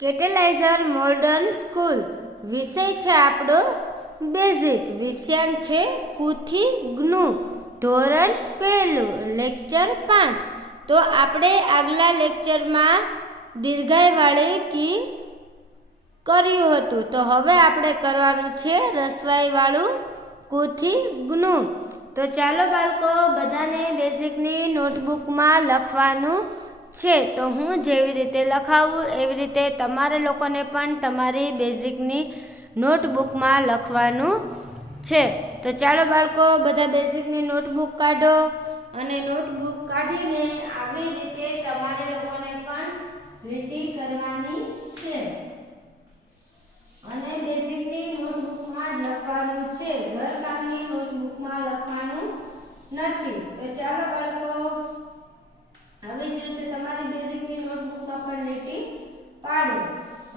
કેટલાઇઝર modern school વિષય છે આપણો બેઝિક. વિષયાંક છે કુથી જ્ઞુ, ધોરણ 1, લેક્ચર 5. તો આપણે આગલા લેક્ચરમાં દીર્ઘાઈવાળી કી કર્યું હતું, તો હવે આપણે કરવાનું છે રસવાઈવાળું કુથી જ્ઞુ. તો ચાલો બાળકો, બધાને બેઝિકની નોટબુકમાં લખવાનું છે. તો હું જેવી રીતે લખાવું એવી રીતે તમારે લોકોને પણ તમારી બેઝિકની નોટબુકમાં લખવાનું છે. તો ચાલો બાળકો, બધા બેઝિકની નોટબુક કાઢો અને નોટબુક કાઢીને આવી રીતે તમારે લોકોને પણ રીડિંગ કરવાની છે અને બેઝિકની નોટબુકમાં લખવાનું છે, ઘરકામની નોટબુકમાં લખવાનું નથી. તો ચાલો બાળકો, આવી જ રીતે તમારી બેઝિકની નોટબુકમાં પણ લીટી પાડો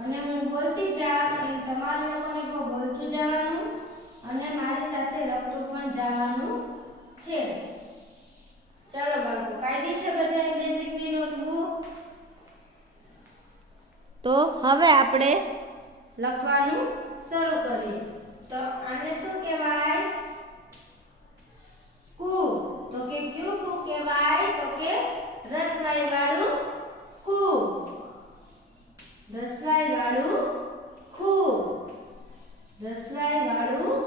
અને હું બોલતી જાઉં એમ તમારે લોકોને પણ બોલતું જવાનું અને મારી સાથે લખતું પણ જવાનું છે. ચાલો બાળકો, કાઢી છે બધાની બેઝિકની નોટબુક. તો હવે આપણે લખવાનું શરૂ કરીએ. તો આને શું કહેવાય? કુ. તો કે ક્યુ કુ કહેવાય? તો કે રસવાઈ વાળું કુ, રસવાઈ વાળું ખુ, રસવાઈ વાળું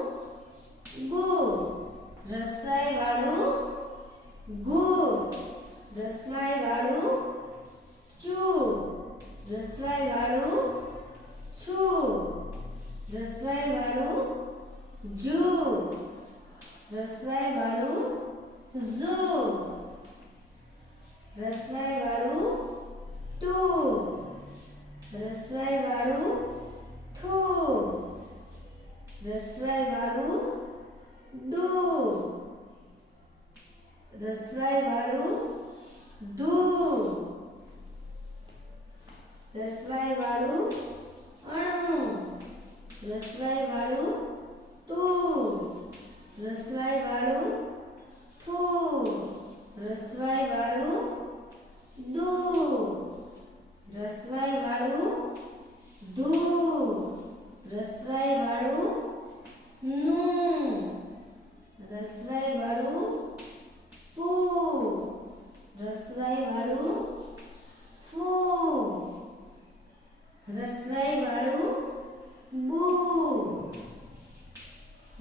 ગુ, રસવાઈ વાળું ગુ, રસવાઈ વાળું ચુ, રસવાઈ વાળું છું, રસવાઈ વાળું જુ, રસવાઈ વાળું ઝુ, રસવાઈ વાળું ટુ, રસવાઈ વાળું થુ, રસવાઈ વાળું ડુ, રસવાઈ વાળું ધુ, રસવાઈ વાળું અણુ, રસવાઈ વાળું તું, રસવાઈ વાળું થુ, રસવાઈ વાળું દુ, રસવાઈ વાળું ધુ, રસવાઈ વાળું નું, રસવાઈ વાળું પુ, રસવાઈ વાળું ફુ, રસવાઈ વાળું બુ,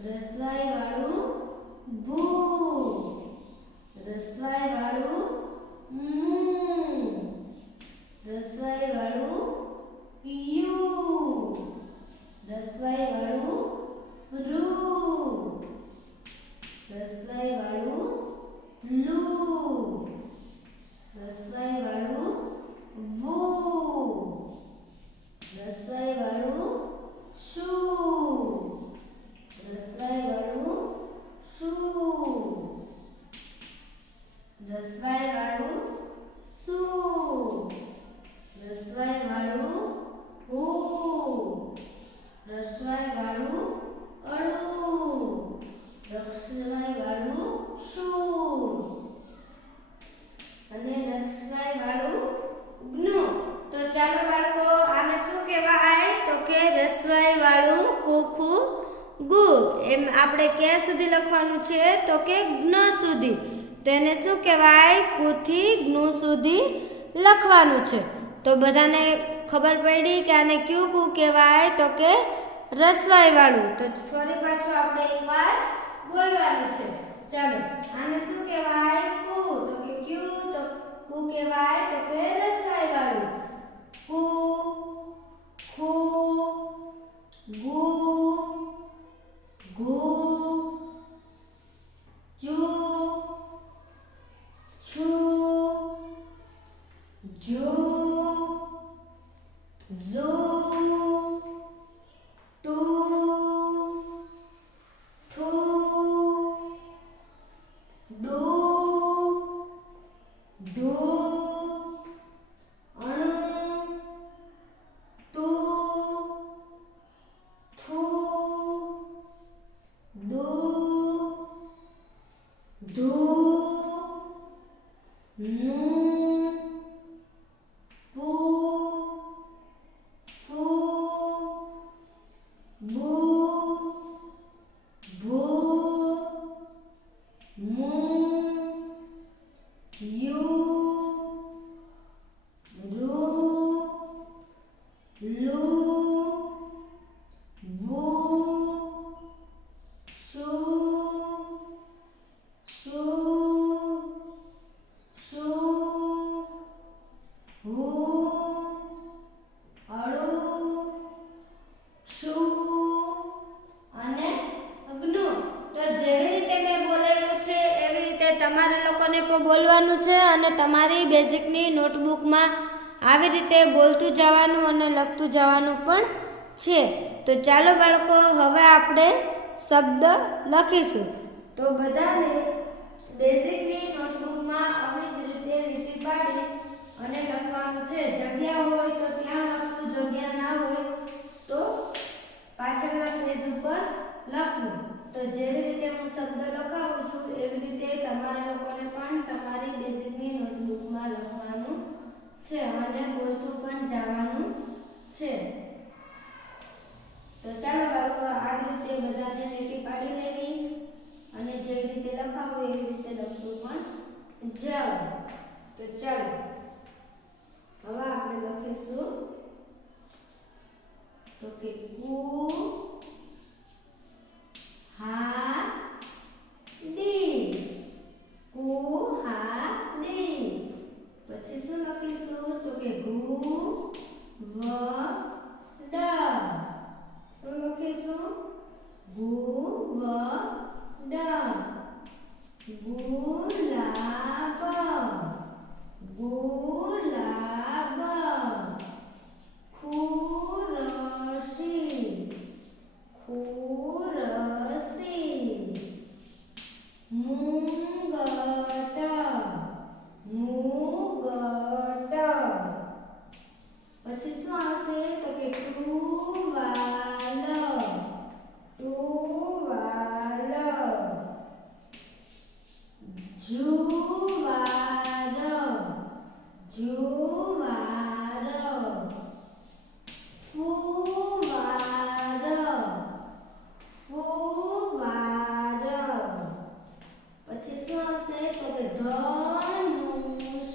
રસવાઈ વાળું ભૂ, રસવાઈ વાળું મું, રસવાઈ વાળું યુ, રસવાઈ વાળું રૂ, રસવાઈ વાળું લુ, રસવાઈ વાળું વુ, રસવાઈ વાળું શું, રસવાઈ વાળું શું, રસવાઈ વાળું શું, રસવાઈ વાળું હું, રસવાઈ વાળું અળું, રસવાઈ વાળું શું અને રસવાઈ વાળું જ્ઞુ. તો ચાલો બાળકો, આને શું કહેવાય? તો કે રસવાઈ વાળું કુખુ ગુ. એમ આપણે ક્યાં સુધી લખવાનું છે? તો કે જ્ઞ સુધી. તો એને શું કહેવાય? કુથી જ્ઞુ સુધી લખવાનું છે. તો બધાને ખબર પડી કે આને ક્યુ કુ કહેવાય? તો કે રસવાઈ વાળું. તો ફરી પાછું આપણે એકવાર બોલવાનું છે. ચાલો, આને શું કહેવાય? કુ. તો કે ક્યુ. તો કુ કહેવાય? તો કે રસવાઈ વાળું કુ, ખુ, ગુ, ઘુ, ચુ, છુ, જુ, ઝુ, ટુ, થુ, ડુ, ધુ, અણુ, તુ, થુ, દુ, ધુ, નું, પુ, બોલવાનું છે અને તમારી બેઝિકની નોટબુકમાં આવી રીતે બોલતું જવાનું અને લખતું જવાનું પણ છે. તો ચાલો બાળકો, હવે આપણે શબ્દ લખીશું. તો બધાને બેઝિકની નોટબુકમાં આવી જ રીતે લીટી પાડી અને લખવાનું છે. જગ્યા હોય તો ત્યાં લખવું, જગ્યા ના હોય તો પાછળના પેજ ઉપર લખવું. તો જેવી રીતે હું શબ્દ લખાવું છું એવી રીતે તમારા લોકોને પણ તમારી બેઝિકની નોટબુકમાં લખવાનું છે અને બોલતું પણ જવાનું છે. તો ચાલો બાળકો, આવી રીતે બધાને લીટી પાડી લેવી અને જેવી રીતે લખાવું એવી રીતે લખતું પણ જાવ. તો ચાલો હવે આપણે લખીશું તો કે કુહાડી. કુહાડી. પછી શું લખીશું તો કે ગુવડ. શું લખીશું? ગુવડ. ગુલાબ. ગુલાબ. ખુરશી. ખુરશી. મુંગટ. મુગટ. પછી શું આવશે તો કે ટુવાલ. ટુવાલ. જુવાર. જુવાર. ફુવાર. ફુવાર. પછી શું આવશે તો કે ધનુષ.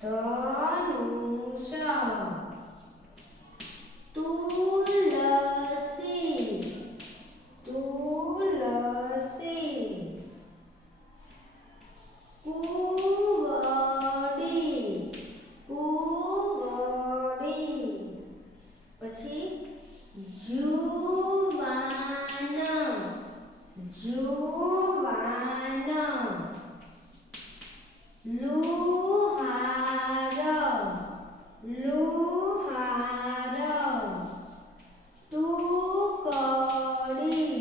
ધનુષ. તુલસી. તુલસી. કુવડી. કુવડી. પછી જુવાન. જુવાન. લુહાર. લુહાર. ટુકડી.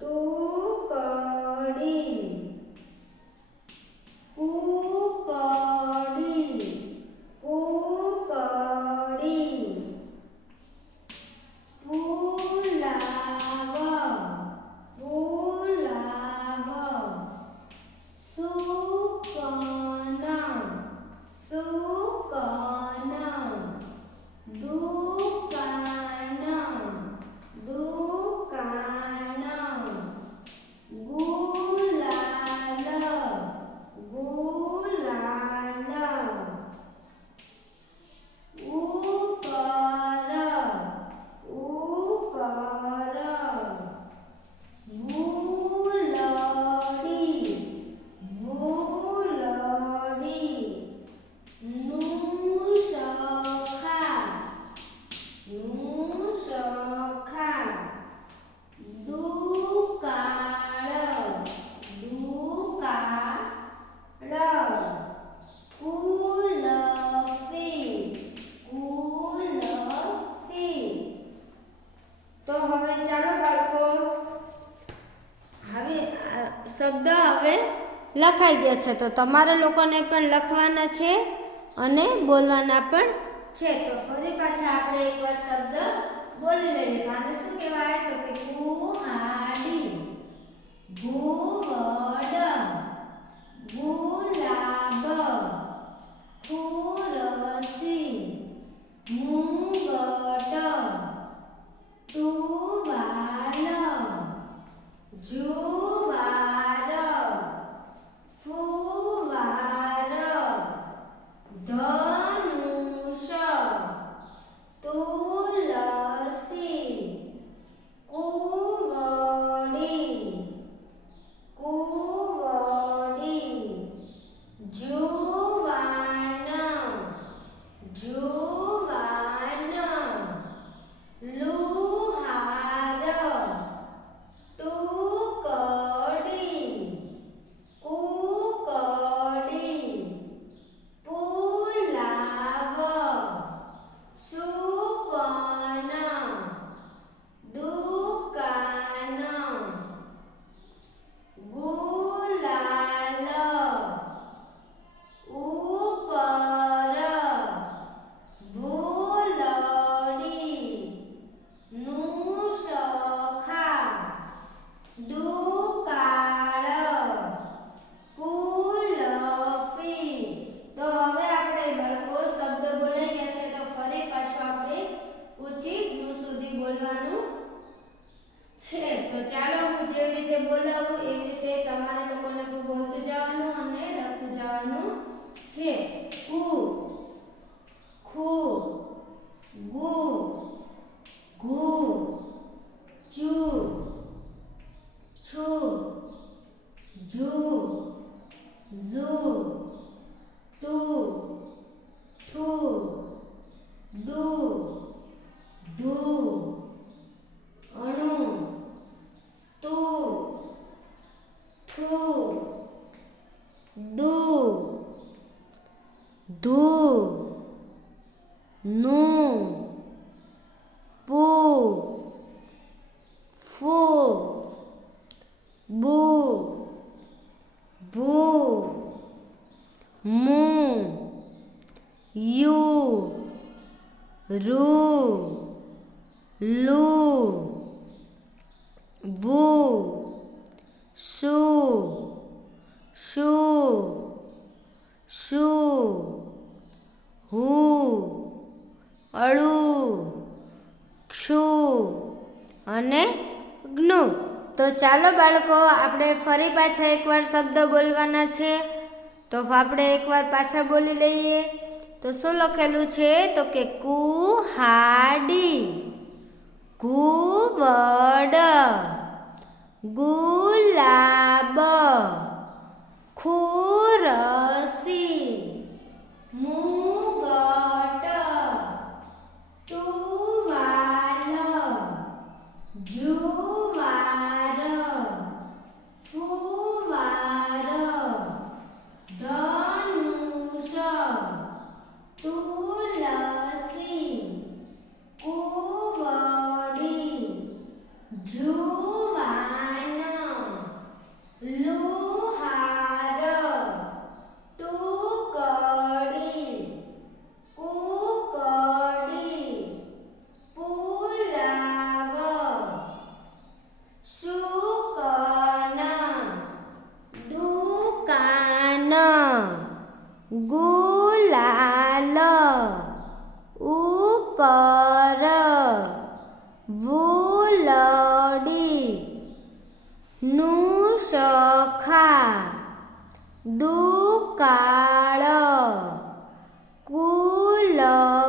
ટુકડી. કુકડી. કુકડી. પુલાવ. પુલાવ. સુકન. સુકન. દુકાન. દુકાન. ગુલાલ. ગુલાલ. ઉપર. ઉપર. ભૂલડી. ભૂલડી. નુસખા. નુસખા. દુકાળ. દુકાળ. કુલફી. કુલફી. તો હવે ચાલો બાળકો, હવે શબ્દ હવે લખાઈ ગયા છે. તો તમારે લોકોને પણ લખવાના છે અને બોલવાના પણ છે. તો ફરી પાછા આપણે એકવાર શબ્દ બોલી લઈએ. આને શું કહેવાય તો કે કુહાડી. ગુવડ. ગુલાબ. ખુરશી. મુંગટ. ટુવાલ. જુવાર. ફુવાર. ધનુષ. તુલસી. કુવડી. કુવડી. જુવાન. જુવાન. લુહાર. ટુકડી. રૂ લુ વુ શુ હુ અળુ ક્ષુ અને જ્ઞુ. તો ચાલો બાળકો, આપણે ફરી પાછા એકવાર શબ્દ બોલવાના છે. તો આપણે એકવાર પાછા બોલી લઈએ. તો શું લખેલું છે? તો કે કુહાડી, ઘુવડ, ગુલાબ, ખુરશી, મુગટ, ટુવાલ, જુવાર, ફુવાર, ધનુષ, તુલસી, કુવડી, જુવાન, લુહાર, ટુકડી, કુકડી, પુલાવ, શુકન, દુકાન, ગુલાલ, ઉપર, વૂલડી, નુસખા, દુકાળ, કુલફી.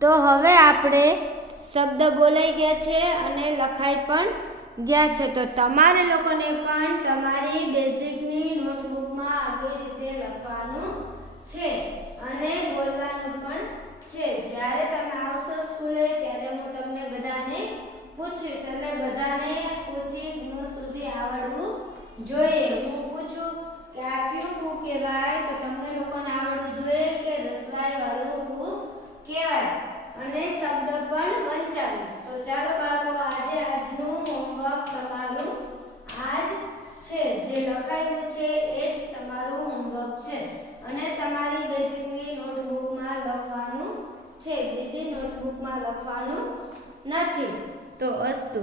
તો હવે આપણે શબ્દ બોલાઈ ગયા છે અને લખાઈ પણ ગયા છે. તો તમારે લોકોને પણ તમારી બેઝિકની નોટબુકમાં આવી રીતે લખવાનું છે અને બોલવાનું પણ છે. જ્યારે તમે આવશો સ્કૂલે ત્યારે હું તમને બધાને પૂછીશ, એટલે બધાને પૂછી સુધી આવડવું જોઈએ. હું પૂછું કે આ કયું કુ કહેવાય, તો તમને લોકોને આવડવું જોઈએ કે રસવાઈ વાળું કુ કહેવાય, અને શબ્દ પણ વંચાવીશ. તો ચાલો બાળકો, આજનું હોમવર્ક તમારું આજ છે. જે લખાયું છે એ જ તમારું હોમવર્ક છે અને તમારી બેઝિકની નોટબુકમાં લખવાનું છે. બીજી નોટબુકમાં લખવાનું નથી. તો અસ્તુ.